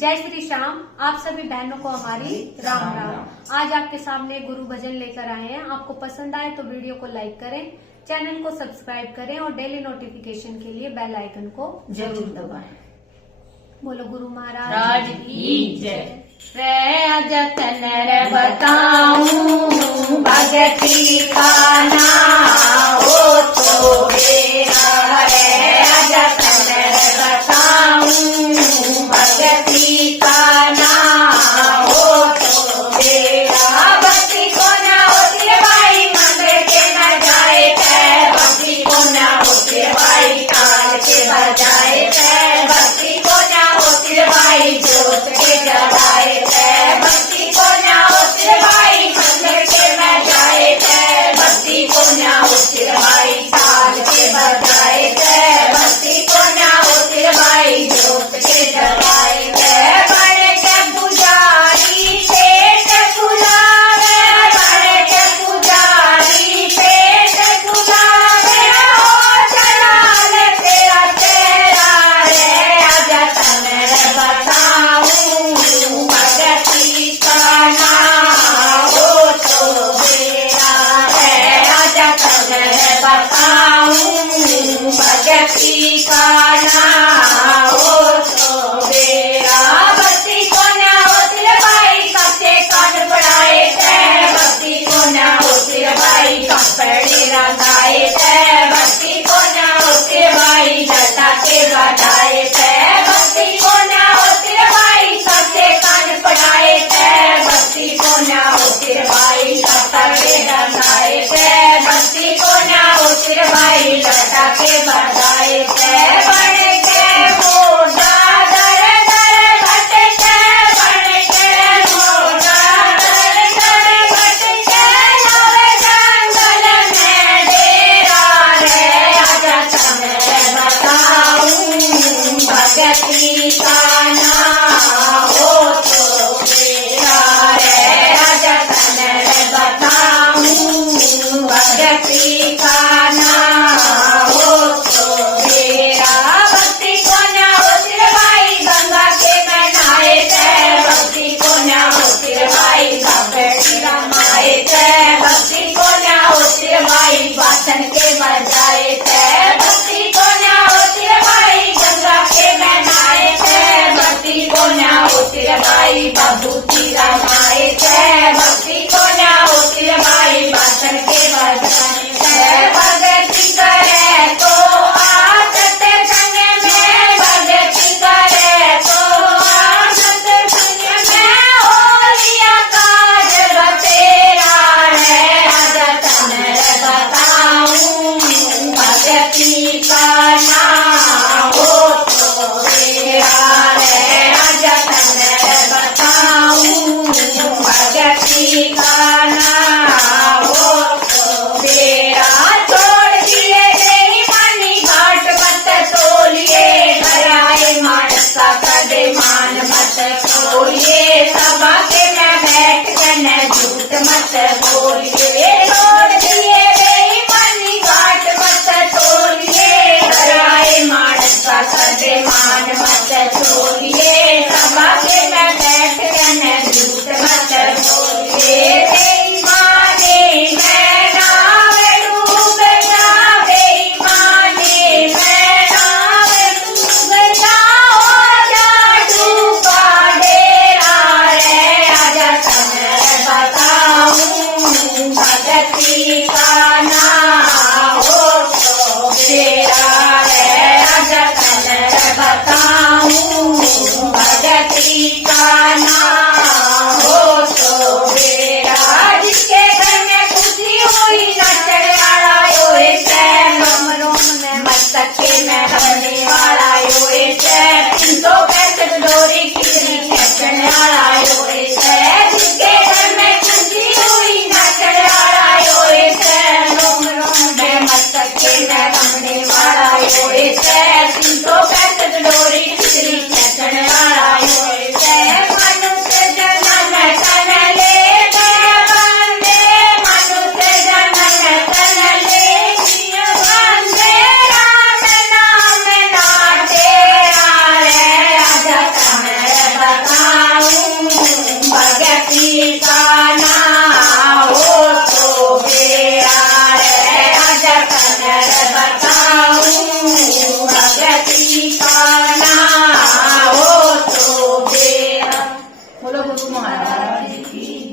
जय श्री श्याम। आप सभी बहनों को हमारी राम राम। आज आपके सामने गुरु भजन लेकर आए हैं। आपको पसंद आए तो वीडियो को लाइक करें, चैनल को सब्सक्राइब करें और डेली नोटिफिकेशन के लिए बेल आइकन को जरूर दबाएं। बोलो गुरु महाराज राज की जय। जतन बताऊं भगती का नाम हो तो मेरा है। जतन बताऊं भगती का नाम हो तो मेरा। भक्ति को ना होती भाई मंदिर के न जाए कै। भक्ति को ना होती भाई काल के बजाए कै। भक्ति को ना होती भाई जोत के जलाए कै। भक्ति को ना होती भाई मंदिर के न जाए कै। भक्ति को ना होती भाई काल के बजाए कै। भक्ति को ना होती भाई जोत के जलाए कै। बड़े के पुजारी पेट फुलावे। बड़े के पुजारी पेट फुलावे। हो चलाल तेरा तेरा रे। जतन बताऊं भगती का नाम हो तो मेरा है। जतन बताऊं भगती का नाम हो तो मेरा। भक्ति को ना होती भाई कच्चे कान पड़ाए कै। भक्ति को ना होती भाई कपड़े रंगाए कै। भक्ति को ना होती भाई लता के बजाए कै। भक्ति को ना होती भाई कच्चे कान पड़ाए कै। भक्ति को ना होती भाई कपड़े रंगाए कै। भक्ति को ना होती भाई लता के बजाए कै। बड़े के मोटा दर दर भटके। बड़े के मोटा दर दर भटके। नवे जंगल में डेरा रे। जतन बताऊं भगती का नाम हो तो मेरा रे। जतन बताऊं भगती का नाम हो तो मेरा। भक्ति को ना होती भाई गंगा के नहाए कै। भक्ति को ना होती भाई कबड्डी रमाए कै। भक्ति को ना होती भाई बासन के बजाए कै। भक्ति को ना होती भाई गंगा के नहाए कै। भक्ति जतन रे बताऊं भगती का